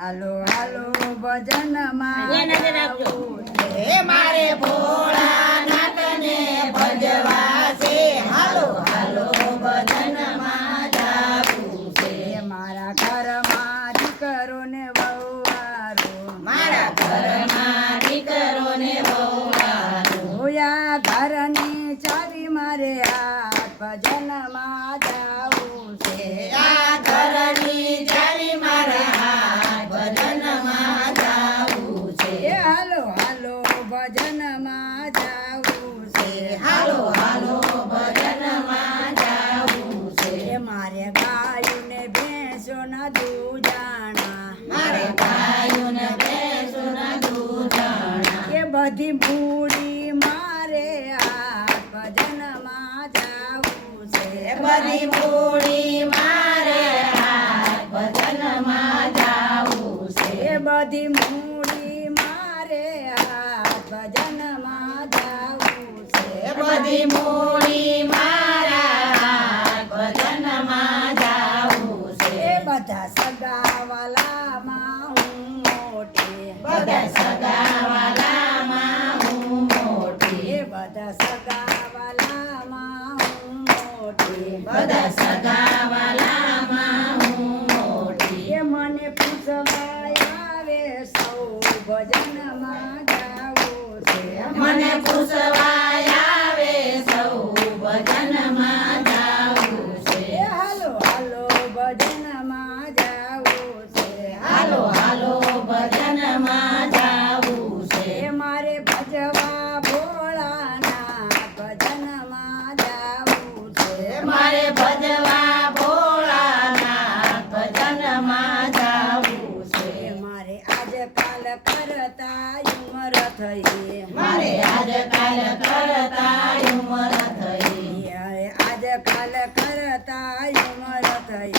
હાલો હાલો ભજનમાં જાવું હે મારે ભોળાનાથને ભજવા છે. હાલો હાલો ભજનમાં જાવું છે. મારા ઘરમાં દીકરો ને વહુવારો મારા ઘરમાં દીકરો ને વહુવારો હોયા ઘરની ચાવી મારે હાથ ભજનમાં જાવું છે. આ ઘરની ચાવી મારા હાથ ભજનમાં જાવું છે. હાલો હાલો ભજનમાં જાવું છે. હાલો હાલો ભજનમાં જાવું છે. મારે ગાયું ને ભેંસો ના દૂજાણા મારે ગાયું ને ભેંસો ના દૂધાણા એ બધી મૂડી મારે હાથ ભજનમાં જાવું છે. બધી મૂડી મારે હાથ ભજનમાં જાવું છે. એ બધી મૂડી મારે હાથ ભજનમાં જાવું છે. બધી મૂડી મારા હાથ ભજનમાં જાવું છે. એ બધા સગાવાલામાં હું મોટી બધા સગાવાલામાં હું મોટી એ બધા સગાવાલામાં હું મોટી બધા સગાવાલામાં હું મોટી એ મને પૂછવા આવે સૌ ભજનમાં જાવું છે. મને પૂછવા આવે સૌ ભજનમાં જાવું છે. એ હાલો હાલો ભજનમાં જાવું છે. હાલો હાલો ભજનમાં જાવું છે. એ મારે ભજવા ભોળાના ભજનમાં જાવું છે. મારે ભજવા ભોળાના ભજનમાં જાવું છે. એ મારે આજકાલ કરતા ઉમર થઈ મારે આજકાલ કરતા ઉંમર થઈ આજકાલ કરતા ઉમર થઈ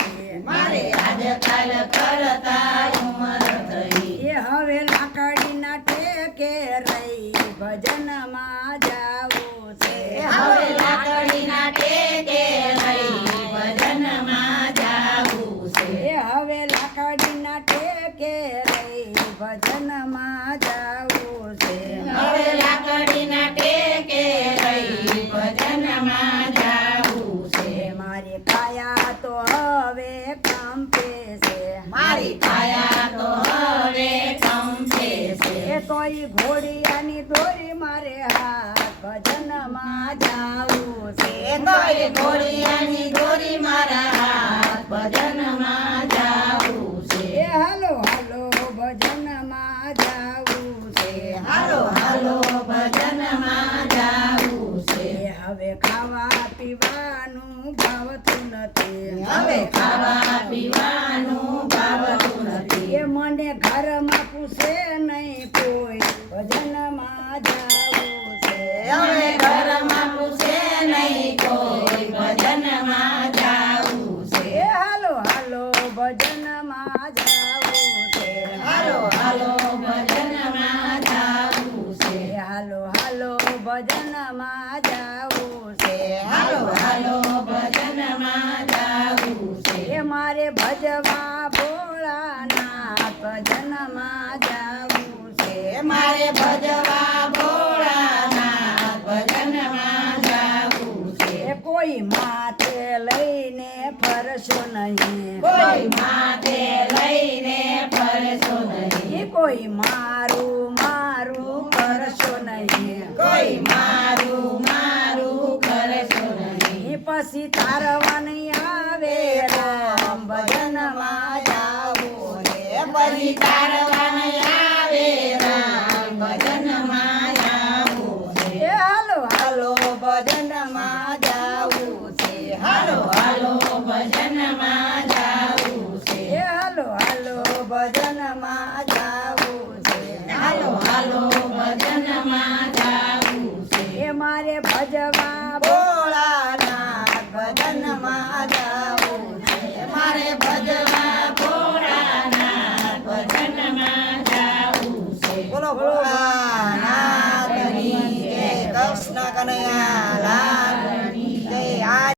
મારે આજકાલ કરતા ઉંમર થઈ એ હવે લાકડીના ટેકે રહી ભજનમાં જાવું છે. હવે લાકડીના ટેકે રહી ભજનમાં જાવું છે. એ હવે લાકડીના ટેકે રહી ભજનમાં જાવું છે. હવે લાકડીના ટેકે રહી ભજનમાં જાવું છે. મારી કાયા તો હવે કંપે છે. મારી કાયા તો હવે કંપે છે. એ તોય ઘોડિયાની દોરી મારે હાથ ભજનમાં જાવું છે. તોય ઘોડિયાની દોરી મારા હાથ ભજનમાં જાવું છે. એ હાલો હાલો ભજનમાં જાવું છે. હાલો હાલો ભજનમાં જાવું છે. એ હવે ખાવા પીવાનું ભાવતું નથી હવે ખાવા પીવાનું ભાવતું નથી. એ મને ઘરમાં પૂછે નહીં કોઈ ભજનમાં જાવું છે. હવે ઘરમાં પૂછે નહીં કોઈ ભજનમાં જાવું છે. એ હાલો હાલો ભજનમાં જાવું છે. હાલો હાલો ભજનમાં જાવું છે. એ હાલો હાલો ભજનમાં જાવું છે. હાલો હાલો ભજનમાં જાવું છે. એ મારે ભજવા ભોળાના ભજનમાં જાવું છે. મારે ભજવા ભોળાના ભજનમાં જાવું છે. એ કોઈ માથે લઈને ફરશો નહીં કોઈ માથે લઈને ફરશો નહીં. એ કોઈ મારું મારું કરશો નહીં કોઈ મારું મારું કરશો નહીં. એ પછી તારવાની આવે રામ ભજનમાં જાવું છે. પછી તાર